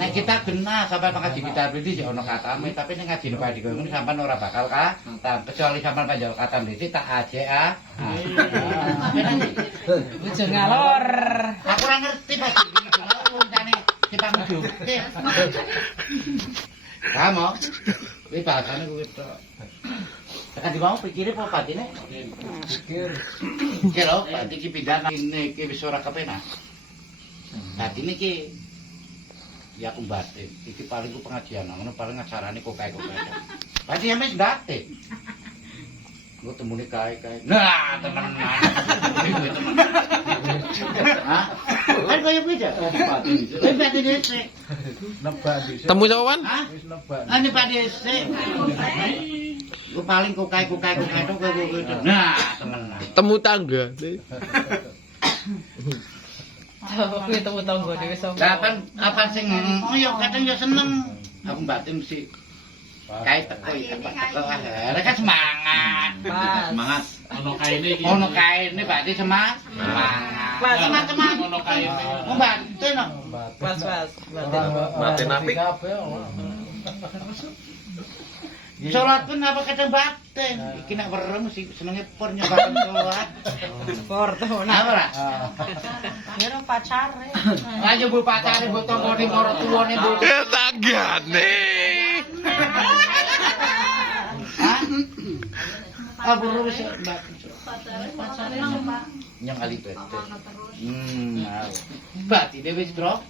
Nek kita genah sampai ngaji kita iki ono katame tapi nek ngaji padi kowe sampean ora bakal kecuali sampean panjang katam dhisik tak ajek ah. Ojo ngalor. Aku ora ngerti padi iki wong jane dipamit. Kamu iki bahasane kuwi tok. Tekan di mau pikire apa patine? Pikir. Kira pati iki pindah ini iki wis ora kepenak. Patine iki ya aku batin, iki paling ku pengajian, ngono paling acarane kok kae. Pasti ya mes batin. Gua temune kae-kae. Nah, temenan. Hah? Kan koyo kuwi aja. Batin. Batin dhisik. Nebak dhisik. Temu sawan? Hah? Wis nebak. Ane Pak dhisik. Gua paling kok kae tok kowe. Nah, temenan. Temu tangga. Kuwi temu tangga dhewe sapa. Lah apa sing yo kadang yo seneng. Aku batin mesti kae teko iki teko arek kan semangat. Semangat. Ono kaine iki. Ono kaine berarti semangat. Teman-teman Ono kaine. Oh batin no. Pas. Batin apik. Salat pun apa kadang batin. Iki nek werem mesti senenge por nyobain salat. Por to. Apa ora? Ya ora pacare. Ayo bu pacare mbok tongkone karo tuwane bu. Tanggane. Hah? Apa wis batin. Pacare apa? Nyang ali bete. Batin wis, Bro.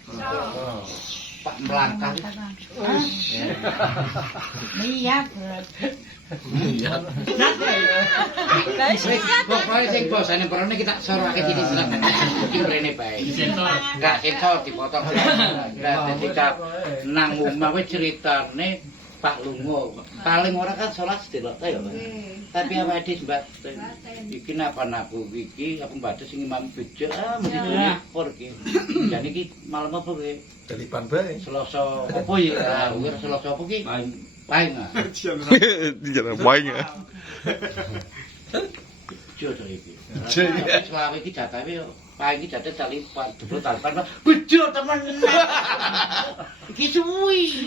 Pak melangkah. Iya. Pokoknya sing bosane perone kita sorake titik silakan. Iki mrene bae. Enggak sensor dipotong. Lah ketika nang omah wis critane Pak Lungo. Paling ora kan salat sedelok ta ya, Pak. Tapi awake Mbak iki napa-napa iki aku mbadhe sing imam bejo mesti por iki. Jan iki malam apa kowe? Dalipan bae. Selasa apa ya? Wis Selasa apa ki? Paing. Jangan paing ya. Bejo to iki. Selawe iki jatahe yo. Paing iki jatahe talipan, dulu talipan. Bejo temen. Iki suwi.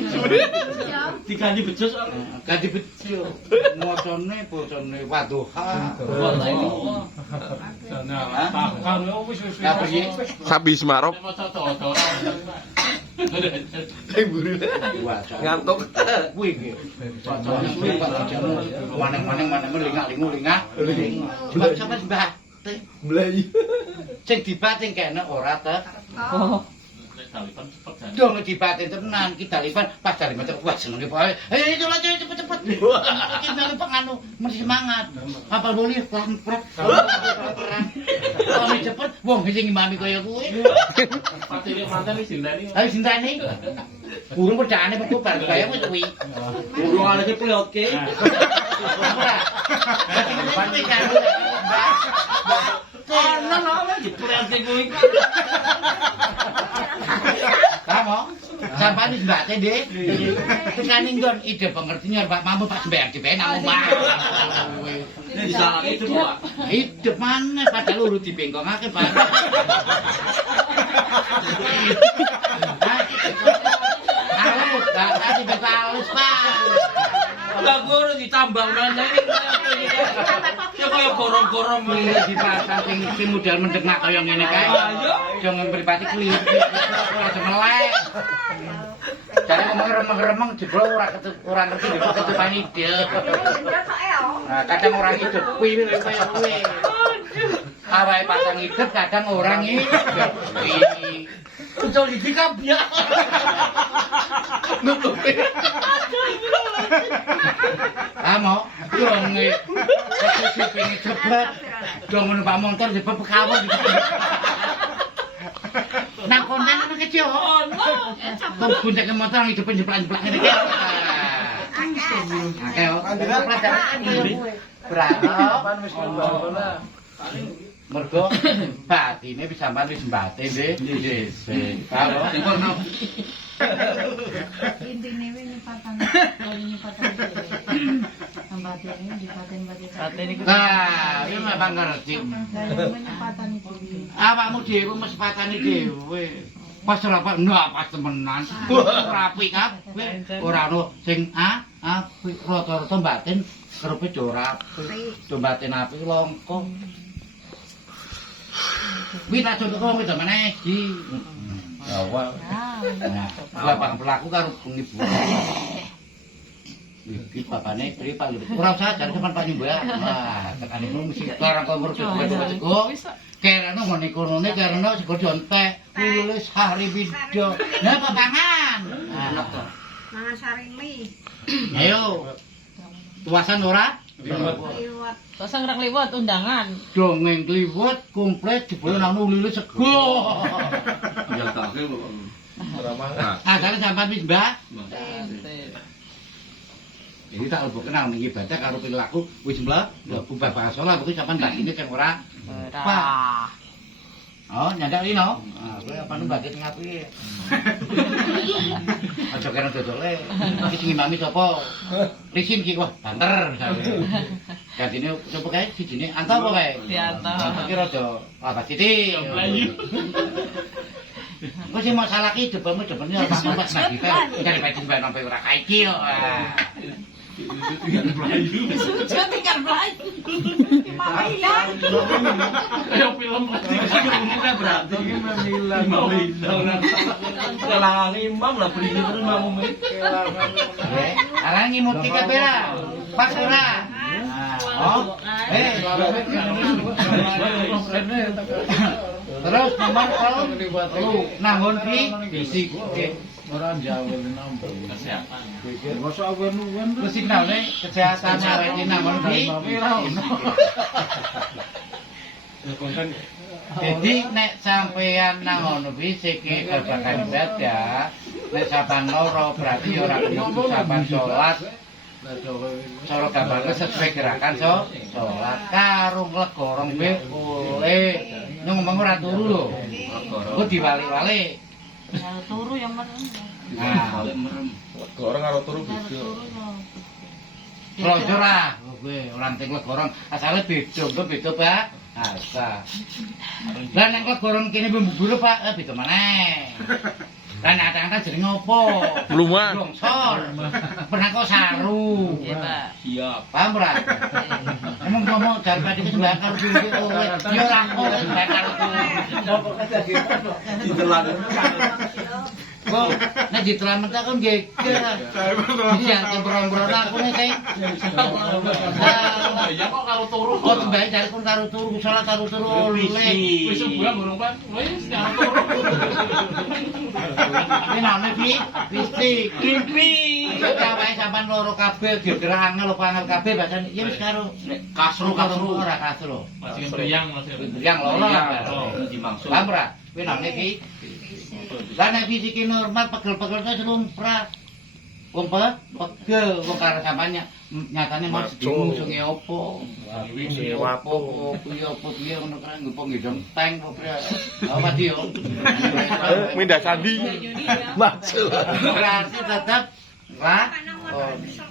Diganti bejo sok. Ganti bejo. Mocone bosone Waduha. Wah, iki. Sana, pakar wis. Lah piye? Sapi Semarok. Ngantuk. Kuwi iki. Cocone suwi Pak dijamu. Maneng-maneng lingak-linguk. Coba sampe Mbah. Mlayu. Sing dibating kene ora ta? Talipan cepet jan. Dong dibating tenan ki dalipan pas dalipan wah senenge bae. Ayo cepet-cepet. Iki nang penganu mesti semangat. Apa boleh pelan-pelan. Kalau cepet wong sing imami kaya kuwi. Patine mantan iki dinteni. Ayo sintane. Burung pedane kok bar kaya wis kuwi. Burung ala iki plotke. Ora. Tapi kan Ana lho diplotke kuwi. kamu sampai di Mbak Tende tekan nggon ide pengertian Pak Mampu Pak Sembayang dipen nang omah. Nek disalahke itu Pak. Hidup mana padahal urut dibengkongake Pak. Halus, tadi halus Pak. Lah guru ditambang meneh iki. Ya kaya gorong-gorong Di pasar sing modal mendek nak kaya ngene kae. Ayo. Jangan mripate kliwat. Ora melek. Jare ngomong remeng-remeng jebul ora ngerti ketutupan ide. Nah, kadang orang hidup kuwi kaya kuwi. Awake pasang hidup kadang orang hidup. Ucul iki kabeh. Nutupi. Kamu dong posisi pengen cepet dong numpak motor cepet pekawon nang konten ana kecil kok guntek ke motor hidup jeplak-jeplak ngene iki akeh berat wis mergo batine wis sampean wis mbate nggih karo Intine wis nyepatan Sambatene dipaten-paten. nah iki memang ngerti Lah nyepatan iki. awakmu dhewe mesti patani dhewe Pas rapat pas temenan. Rapi kabeh. Ora ono sing apik rata-rata batin kerepe do rapi. Do batin apik langka. Kuwi tak contoh wis meneh iki. Awal. Bapak pelaku karo ibu. Iki papane Tri Pak Lurah. Ora usah jare sampean Pak Nyumbah. Wah, tekane mesti orang kok ngurus sego. Kerana ngene konone karena sego dontek. Tulis hari bido. Lah apa pangan? Mangan sarimi. Ayo. Tuasan ora? Liwat. Kosong rak liwat undangan. Dongeng kliwat komplit jebule nang lili sego. Ya tak ke. Asale sampean wis Mbak. Jadi tak lebok kenal ning ibadah karo perilaku wis mbak, ubah bahasa lah pokoke sampean bakine sing ora. Ora. Oh, nyandak lino. Ah, kowe apa nu bakit ngapi. Aja kena dodole. Iki sing imami sapa? Risin ki wah, banter. Gantine sapa kae sijine Anto apa kae? Dianto. Iki rada apa Siti? Kok sing masalah ki depanmu ora apa-apa nek kita cari bajing bae sampai ora kae iki kok. Jadi kan belai. Kayak film pasti kita berarti memilah. Kelangan imam lah beri terus mau Arang ngimut kita bela. Pas ora. Oh. Terus nomor kalau nangon fisik. Ora jawel nampo. kesehatan. Mosok awen-awen terus signalne kesehatan arek iki nangon Jadi nek sampean nang ngono kuwi siki babagan ibadah, nek saban loro berarti ora kudu saban salat. Cara gambarnya sesuai gerakan salat karo legorong kuwi boleh. Ngomong ora turu lho. Ku diwali-wali. Ya turu yang merem. Nah, Orang karo turu beda. Lonjor ah, kowe ora enting legorong, asale beda, beda, Pak. Asa. Lah nek legorong kene bumbu Pak, beda maneh. Lah nek ada jenenge opo? Lumah. Longsor. Pernah kok saru. Iya, Pak. Siap. Paham ora? Emang ngomong daripada iki sembah karo dhewe kowe. Ya ora kok sembah karo kowe. Ditelan. Kok nek ditelan mentak kan geger. Iya, kebron-bron aku nek sing. Ya kok karo turu. Kok mbak dari pun karo turu, salah karo turu oleh. Wis sebulan burung Pak. Wis karo turu. Ini namanya fisik. Kimpi. Kawae sampean loro kabeh geger angel apa angel kabeh bahkan ya wis karo kasro ora kasro. Masih meriang masih. Yang loro lah. Dimaksud. Paham ora? Kuwi namanya Lah nek fisiki normal pegel-pegelnya lumrah. Wong pegel wong karo sampean nyatane mas dimusungi opo? Sing watu. Piye ngono kan ngupung ngidong tank opo ya. Apa di yo? Mindah sandi. Macul. Berarti tetap lah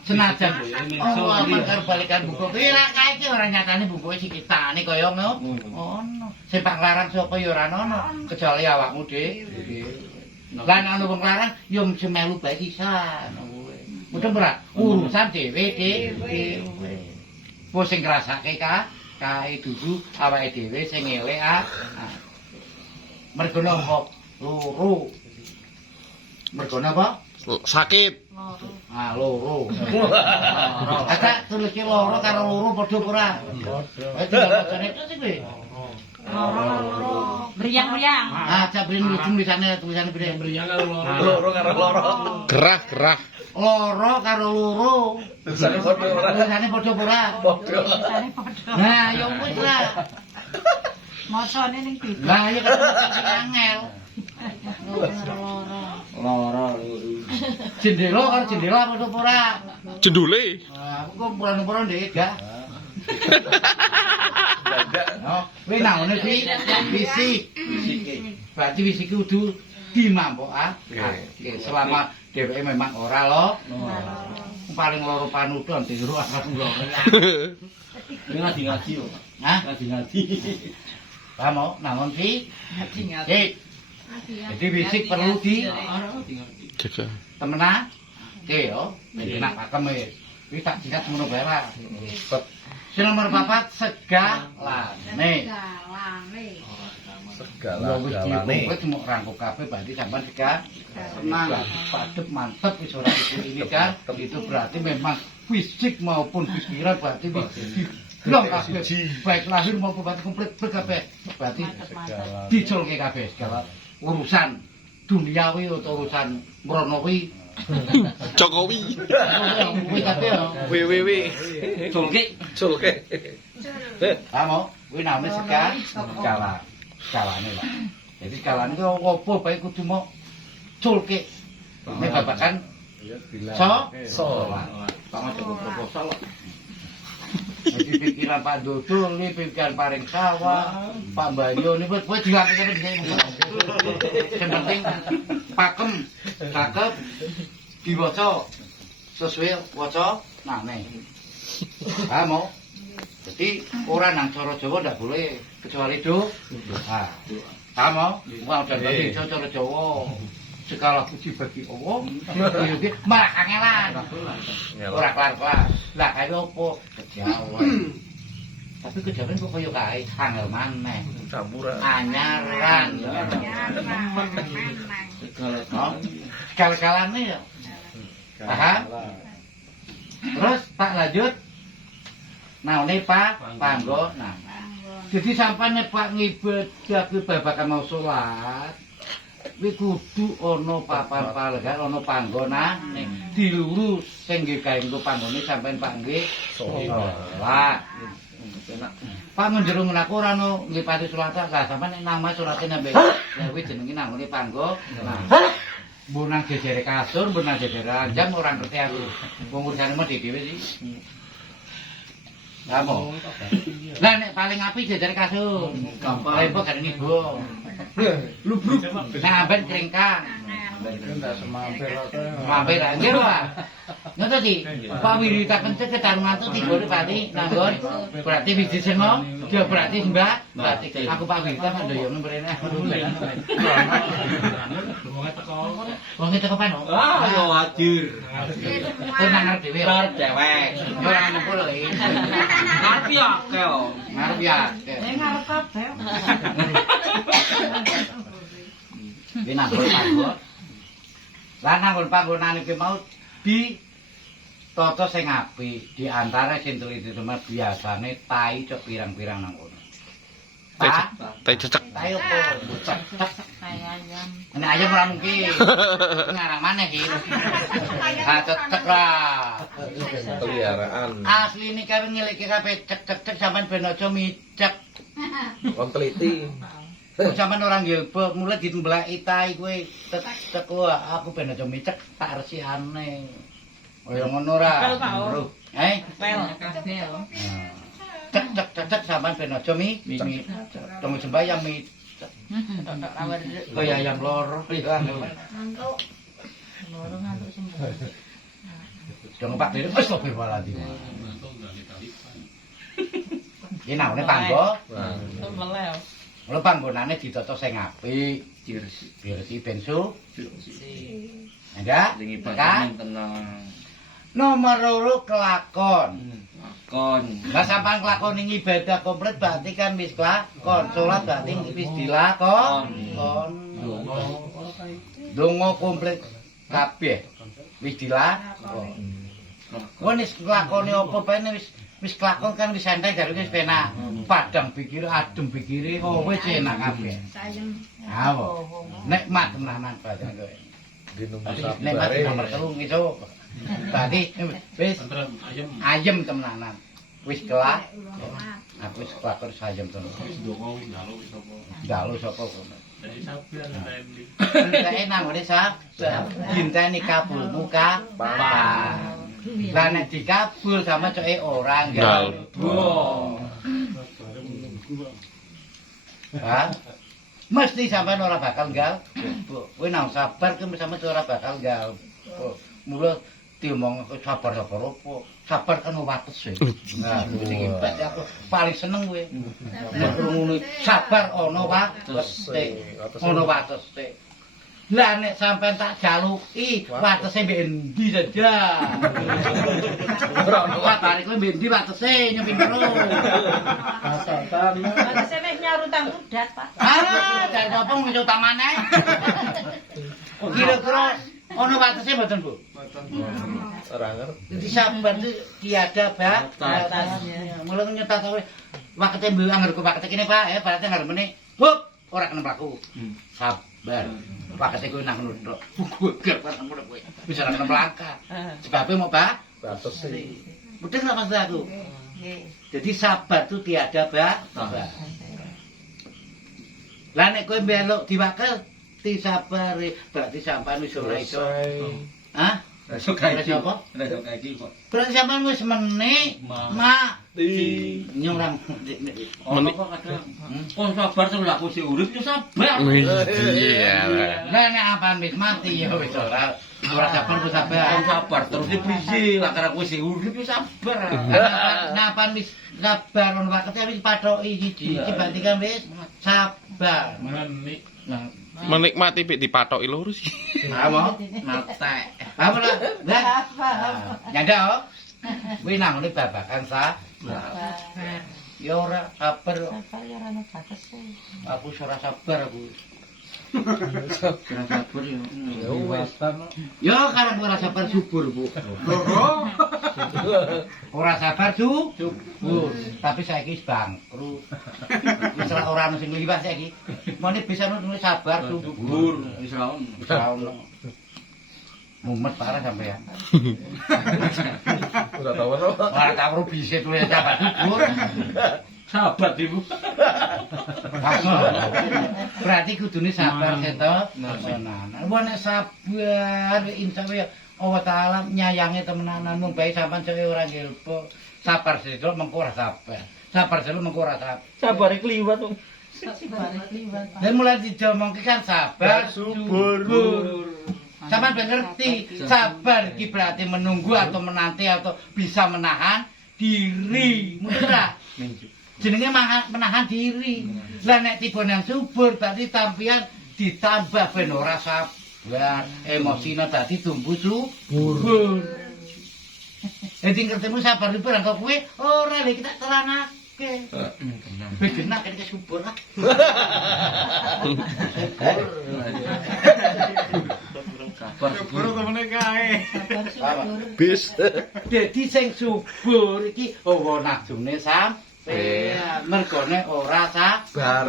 senajan oh amarga balikan buku pira kae iki ora nyatane buku iki kitane kaya ngono. Ono. Sing pak larang sapa ya ora ono kecuali awakmu dhewe. Lan ana wong larang ya mesti melu bae pisan kowe. Mudah ora urusan dhewe. Wong sing ngrasake kae dudu awake dhewe sing elek mergo napa loro. Mergo napa? Sakit. Ah loro. Kata tulis loro karo loro padha ora? Padha. Itu sih kowe. Loro. Beriang-beriang. Ah, cak brin tulisane brin. Meriang karo loro. Loro karo loro. Gerah. Loro karo loro. Tulisane padha ora. Tulisane padha ora? Biasane padha. Nah, ya wis lah. Mosone ning beda. Lah ya ketemu angel. Loro. Jendela karo jendela padha ora? Jendule. Ah, aku kok puran-puran ndek gak. Oh, kowe nang ngene iki fisik. Berarti fisik kudu dimampokake. Selama dheweke memang ora lo. Paling loro panudan diru akan loro. Ini ngaji yo. Hah? Ngaji. Paham nangon fi? Ngaji-ngaji. Hei. Jadi fisik perlu di Jaga. temenan. Oke yo, enak pakem wis. Wis tak singkat ngono bae lah. Sing nomor 4 segalane. Segala Wis galane. dikumpul cuma rangkuk kabeh berarti sampean senang, padep mantep wis ora ini kan. Itu berarti memang fisik maupun pikiran berarti diblok kabeh. Baik lahir maupun batin komplit kabeh. Berarti diculke kabeh segala urusan duniawi atau urusan mronowi. Jokowi. Kuwi kabeh yo. WWW. Culke. Culke. Kamu, kuwi namane skalane lah. Jadi skalane ku opo bae kudu mau culke. Nek babakan so. Kamu cukup proposal. Jadi pikiran Pak Dodo ini pikiran paring sawah, Pak Bayo ini buat dilakukan yang penting pakem, cakep, diwaca sesuai waca nane. Kamu, jadi orang nang cara Jawa ndak boleh kecuali doa. Kamu, mau udah bagi cara Jawa. Segala puji bagi Allah, malah kangelan. Ora kelar-kelar. Lah kaya opo? Kejawen. Tapi kejawen kok kaya kae angel maneh. Campuran. Anyaran. Sekali-kalane ya. Paham? Terus tak lanjut. Nah, ini Pak Panggo. Nah. Jadi sampane Pak ngibadah kuwi babakan mau salat. Kuwi kudu ana papan palegan, ana panggonane. Dilurus sing nggih kanggo panggone sampean Pak nggih salat. Pak menjero menaku ora ono nglipati salat, lah sampean nek nama salate nembe kuwi jenenge namane panggo. Nah, mbok nang jejere kasur, mbok nang jejere ranjang ora ngerti aku. Wong urusane mesti dhewe sih. Kamu. Lah nek paling apik jejere kasur. Gampang repot kan ibu. Lubruk. Nah, ben kringkang. Mampir aja lah. Ngono sih. Pak Wirita kencet ketarungan tuh tigone Pati nanggon. Berarti wis disengo, dia berarti Mbak. Berarti aku Pak Wirita kan ndoyono mrene. Wong teko pan. Ah, yo wajir. Tenang arep dhewe. Lor dewek. Ora nempel lho. Ngarep ya akeh. Ngarep ya. Ngarep kabeh. Iki nanggon panggon. Lah nanggon panggonane ki mau di tata sing apik, di antara sing teliti temen biasane tai cok pirang-pirang nang kono. Tai cecek. Tai opo? Cecek. Ayam. Nek ayam ora mungkin. Ngarang maneh iki. Ha cecek lah. Peliharaan. Asli ini karo ngiliki kabeh cek-cek sampean ben aja micek. Wong teliti. Sampeyan ora ngilbek, mulai ditembelaki tai kowe tek aku ben aja micek tak resikane. Kaya ngono ora. Pel kabeh. Cek sampeyan ben aja temu sembayang kaya ayam loro. Loro ngantuk sembuh. Dong Pak Dhewe wis kok berwaladi. Iki namane panggo. Sembelih. Lho panggonane ditata sing apik, diresi bensu. Enggak? Kan? Tenang. Nomor 2 kelakon. Kon. Lah sampean nglakoni ibadah komplit berarti kan wis kelakon. Salat berarti wis dilakon. Donga komplit kabeh wis dilakon. Wong wis nglakoni apa bae wis kelakon kan wis santai jare wis penak. Padang pikir, adem pikire kok wis enak kabeh. Awo. Nikmat tenanan badan kowe. Nikmat nomor 3 ngisuk. Berarti wis ayem tenanan. Wis kelak. Aku wis kelakon ayem tenan. Wis ndonga njaluk sapa? Njaluk sapa kono. Dadi sabar nenteni. Nang ngene sabar. Dinteni kabul muka. Lah nek dikabul sama coke ora nggal. Hah? Mesti sampean ora bakal nggal. Kowe nang sabar ki sama ora bakal nggal. Mula diomong sabar apa? Sabar kan wates e. Nah, sing hebat aku paling seneng kowe. Ngono sabar ana watese. Ana watese. Lah nek sampean tak jaluki watese mbek endi saja. Ora ono watare kowe mbek endi watese nyepin terus. Watese wis nyaur utang udat, Pak. Ah, jan apa ngene utang maneh. Kira-kira ono watese mboten, Bu? Ora ngerti. Jadi sabar itu tiada batasnya. Mulai nyetak kowe wakete mbek anggar kowe wakete kene Pak, ya berarti anggar meneh. Hup, ora kena mlaku. Sabar. Wakete kowe nang ngono tok. Gugur kan ngono kowe. Bisa kena mlangkah. Sebabe mau Pak? Batas sih. Betul enggak maksud aku? Jadi sabar itu tiada batas. Lah nek kowe mbelok diwakel ti sabar berarti sampean wis ora iso. Hah? Iso kae apa? Iso kae kok. Berarti sampean wis meneh mati. Nyurang. Meneh kok kadang. Kon sabar terus aku sing urip yo sabar. Iya. Lah nek apaan wis mati ya wis ora. Ora sabar ku sabar. Kon sabar terus priye lah karena aku sing urip yo sabar. Nah apaan wis sabar ono wakete wis pathoki siji. Iki berarti kan wis sabar. Menikmati pik dipathoki loro sih. Apa? Matek. Apa lah? Lah. Nyanda oh. Kuwi nang ngene babakan ya ora sabar. Sabar ya ora ono batese. Aku ora sabar aku. Ora sabar yo. Ya wis. Yo karep ora sabar subur, Bu. Ora sabar subur. Tapi saiki wis bangkrut. Wis ora ono sing liwat saiki. Mone bisa nulis sabar subur. Wis ra ono. Wis ora ono. Mumet parah sampean. Ora tau ora. Ora tau bisa tulis sabar subur. Sabar Ibu. Berarti kudune sabar seto. Tenanan. Nek sabar insyaallah Allah taala nyayangi temenanan mung bae sampean dhewe ora ngilpo. Sabar seto mengko ora sabar. Sabar seto mengko ora sabar. Sabare kliwat wong. Dan mulai dijomongke kan sabar subur. Sampeyan ben ngerti, sabar iki berarti menunggu atau menanti atau bisa menahan diri. Mungkin ora? Jenenge menahan diri. Lah nek tiba nang subur berarti tampian ditambah ben ora sabar, emosine dadi tumbuh subur. Dadi ngertemu sabar iku barang kok kowe ora lek kita terangake. Begenak iki subur lah. Subur temene kae. Bis. Dadi sing subur iki hawa nafsune sampeyan. Mergone ora sabar.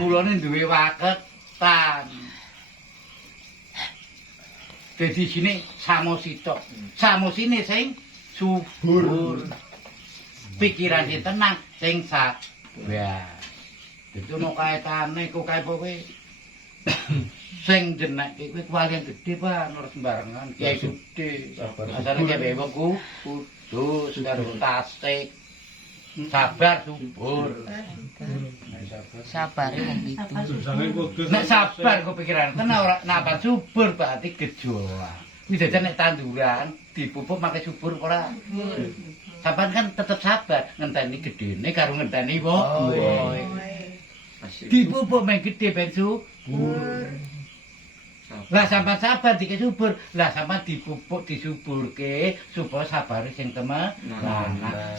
Mulane duwe waketan. Dadi sini samosita. Samosine sing subur. Pikiran sing tenang, sing sabar. Dadi ono kaitane kok kae kowe. Sing jenenge kowe kualian gedhe Pak, ora sembarangan. Kiai gedhe. Asale kiai wong kudus karo tasik. Sabar subur. Sabare wong itu. Nek sabar kok pikiran tenan ora napa subur berarti gejolak. Wis jajan nek tanduran dipupuk make subur ora. Sampeyan kan tetep sabar ngenteni gedene karo ngenteni wohe. Dipupuk mek gedhe ben subur. Lah sampean sabar dikek subur, lah sampean dipupuk disuburke supaya sabare sing temen,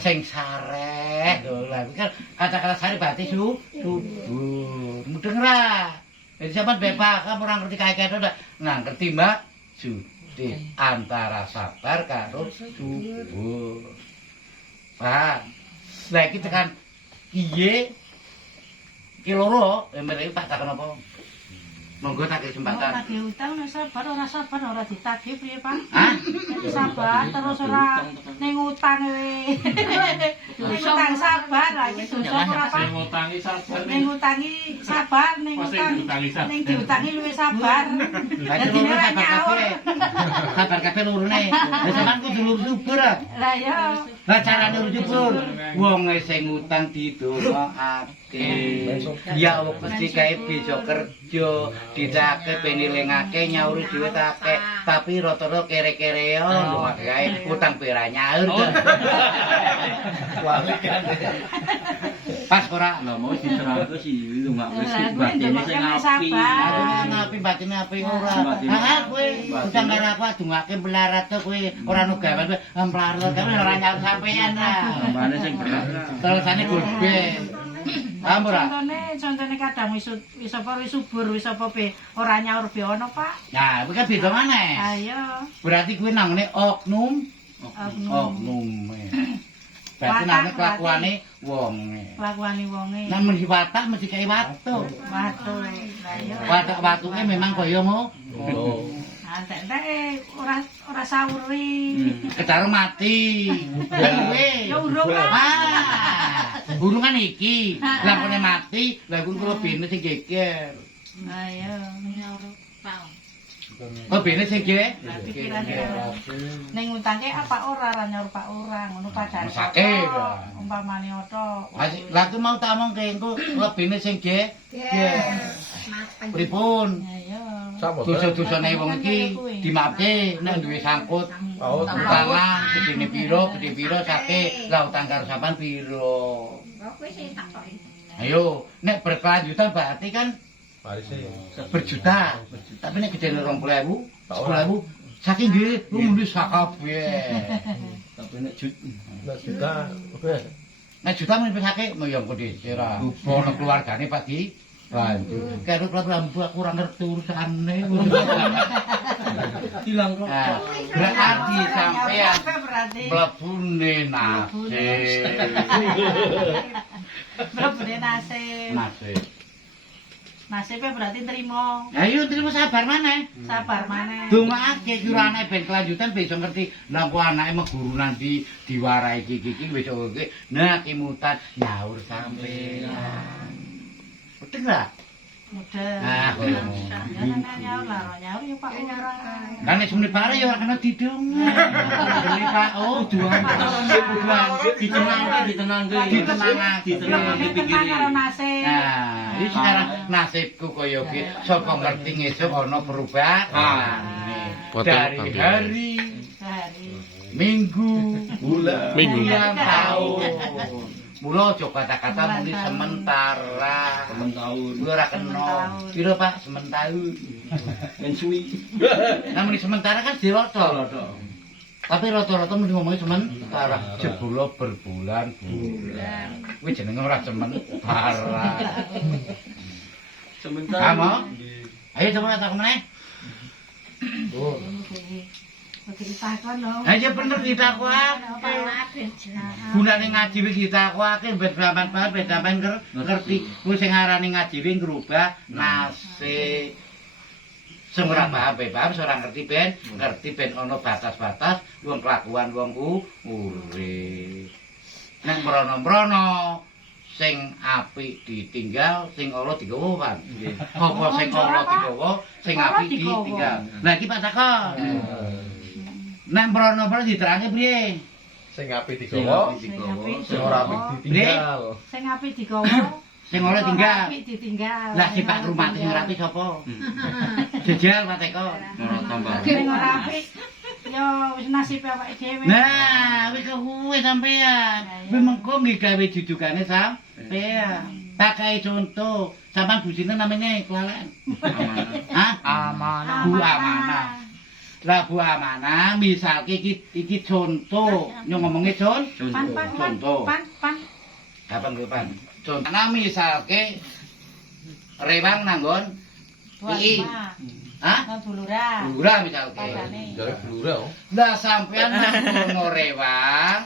sing sareh. Lah iki kan kata-kata sareh berarti subur. Mudeng ra. Jadi sampean bebas kamu ora ngerti kae-kae tok. Nah, ngerti Mbak? Sudah antara sabar karo subur. Paham? Lah iki tekan piye? Iki loro, mereka tak takon apa? Monggo tak kesempatan. Tagih utang nek sabar ora ditagih piye, Pak? Hah? Sabar terus ora ning utang we. Ning utang sabar lah iki dosa ora Pak. Sing ngutangi sabar Ning utangi sabar ning utang. Ning diutangi luwih sabar. Dadi loro sabar kabeh. Sabar kabeh lorone. Lah sampean kudu loro subur. Lah ya Lah carane rujuk Pur, wong sing utang didongakake. Ya wong mesti kae bisa kerja, didake ben elingake nyauri duit akeh, tapi rata-rata kere-kereo ndongake kae utang pira nyaur. Pas ora Lah mau diterangke sih lu nggak wis Lah, batine sing api. sabar. ngapi batine api ora. Batine. Ah kowe utang karo aku dongake melarat to kowe ora ono gawe melarat kowe ora nyaur sampean lah. Tambane sing berat. Terusane gede. Paham ora? Contone kadang wis apa wis subur wis apa be ora nyaur be ono, Pak. Nah, kuwi kan beda maneh. Ayo. Berarti kuwi nangne oknum. Oknum. Berarti Watak, nangne kelakuane wonge. Kelakuane wonge. Nah mesti watak mesti kaya watu. Waduh. Lah iya. Watak-watuke memang kaya mau. Antek-antek ora sawuri. Ketara mati. Lah kowe. Ya urung lah. Burungan iki. Lah kene mati, lah kuwi lebihne sing geger. Ayo. Lebihne sing geger. Lah pikirane ning utangke apa ora nyaur Pak ora ngono padahal. Mesake. Umpamane oto. Lah ku mau tak omongke engko lebihne sing geger. Pripun? Ayo. Dosa-dosane wong iki dimaafke nek duwe sangkut. Utangan gedene pira sake. Lah utang karo sampean pira? Ayo, nek berkelanjutan berarti kan berjuta. Tapi nek gedene 20.000, 10.000 saking nggih muni sakabeh. Tapi nek juta. Nek juta mung pesake ya engko dhisik ra. Ono keluargane Pak Di. Lanjut. Karo rambut aku ora ngerti urusane. hilang kok. Nah, berarti sampean berarti. mlebune nasib. Mlebune nasib. Nasib. Nasibnya berarti terima. Ayo terima sabar maneh. Sabar maneh. Dongake kurane ben kelanjutan bisa ngerti. Lah kok anake meguru nanti diwarai iki wis oke. Nah kimutan nyaur sampean. Betul lah. Mudah. Nah, nyaur lah, nyaur ya Pak ora. Lah nek semene pare ya ora kena didong. Beli Pak oh duang. Ditenangke. Ditenangke Tenang karo nasib. Nah, iki sekarang nasibku kaya iki sapa ngerti ngesuk ana perubahan. Dari hari, minggu, bulan, tahun. Mula aja kata-kata muni sementara. Tahun. Ora kena. Piro Pak sementara? Ben suwi. Nah muni sementara kan dirata. Tapi rata-rata muni ngomongnya sementara. Jebula berbulan-bulan. Kuwi jenenge ora sementara. Sementara. Kamu? Ayo coba tak meneh. Oke ditakon lho. Aja bener ditakwake. Gunane ngaji wis ditakwake ben sampean ben sampean ngerti. Kuwi sing arane ngaji wis ngrubah nasib. Sing ora paham ora ngerti ben ana batas-batas wong kelakuan wong urip. Nek mrono-mrono sing apik ditinggal, sing ala digawa kan. Apa sing ala digawa, sing apik ditinggal. Lah iki Pak takon. Nek mrono-mrono diterangi piye? Sing apik digawa, sing ora apik ditinggal. Sing apik digawa, Sing ora tinggal. apik ditinggal. Lah si Pak Rumah sing ora apik sapa? Jejal Pak Teko. Ora tambah. Sing ora apik yo wis nasibe awake dhewe. Nah, wis kuwi sampean. Kuwi mengko nggih gawe jujukane sampean. Pakai contoh, sampean busine namanya kelalen. Hah? Amanah. Bu Amanah. Lah Bu Amanah, misalke iki contoh, yo ngomongnya contoh. Pan. Kapan kuwi Pan? Contoh misalke rewang nanggon iki. Hah? Nang Bulura. Bulura misalke. Padane. Jare blura. Lah sampean nang rewang.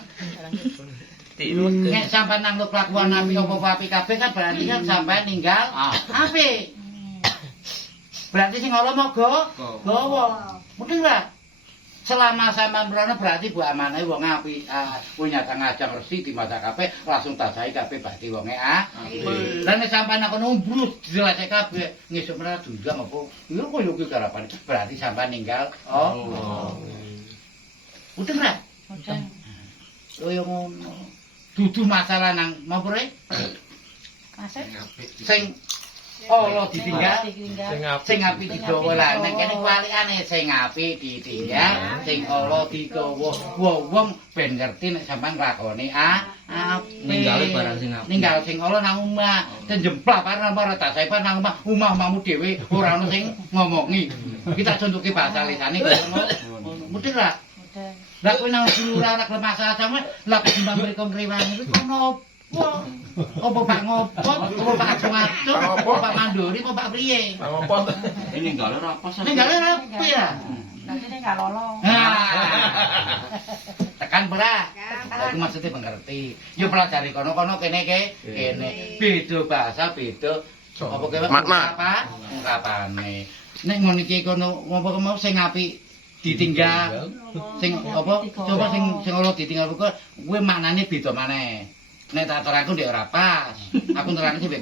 Nek sampean nang kelakuan apik apa apik kabeh kan berarti kan sampean ninggal apik. Berarti sing ala moga gawa. Mungkin lah. Selama sampean mrono berarti Bu Amanah wong apik, punya ngajak resi di mata kabeh langsung tasahi kabeh berarti wonge Lah nek sampean aku numbrus jelasake kabeh ngesuk menawa dundang apa. Lho kok yo ki garapane berarti sampean ninggal. Oh. Mungkin lah. kaya ngono. Dudu masalah nang apa rek? Masuk. Sing ala ditinggal, sing apik digawa lah. Nek kene kuwalikane sing apik ditinggal, sing ala digawa. Wong ben ngerti nek sampean nglakoni apik. Ninggale barang sing apik. Ninggal sing ala nang omah, ten jemplak barang ora tak sepan nang omah, omahmu dhewe ora ono sing ngomongi. Kita contohke bahasa lisane ngono. Mudeng ra? Udah. Lah kowe nang lurah ora gelem masalah sampe lah ketimbang mriko ngrewangi iku ono apa? Apa Pak ngopo? Apa Pak acung-acung? Apa Pak mandori? Apa Pak priye? Apa? Ini ninggale ora pas. Ninggale rapi ya. Nanti dia nggak lolos. Tekan berat. Aku maksudnya mengerti. Yo pelajari kono-kono kene kene. Beda bahasa, beda apa kewe Makna. ungkapane. Nek ngono iki kono apa mau sing apik ditinggal. Sing apa coba sing ora ditinggal kuwi maknane beda maneh. Nek tak terangku ndek ora pas. Aku nerangke mbek